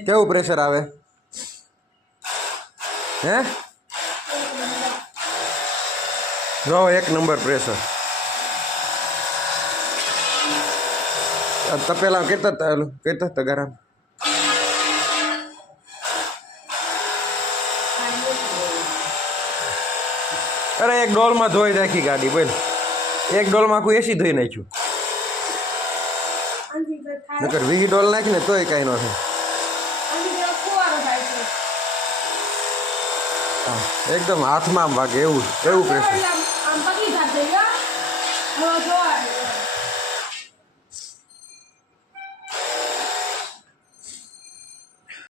કેવું પ્રેશર આવે હે જો એક નંબર પ્રેશર તપેલા કેટલા તગારા અરે એક ડોલમાં ધોઈ નાખી ગાડી બોલ એક ડોલમાં આખું એસી ધોઈ નાખ્યું નકર 20 ડોલ નાખીને તોય કાંઈ ન થાય એકદમ હાથમાં આમ વાગે એવું પ્રેશર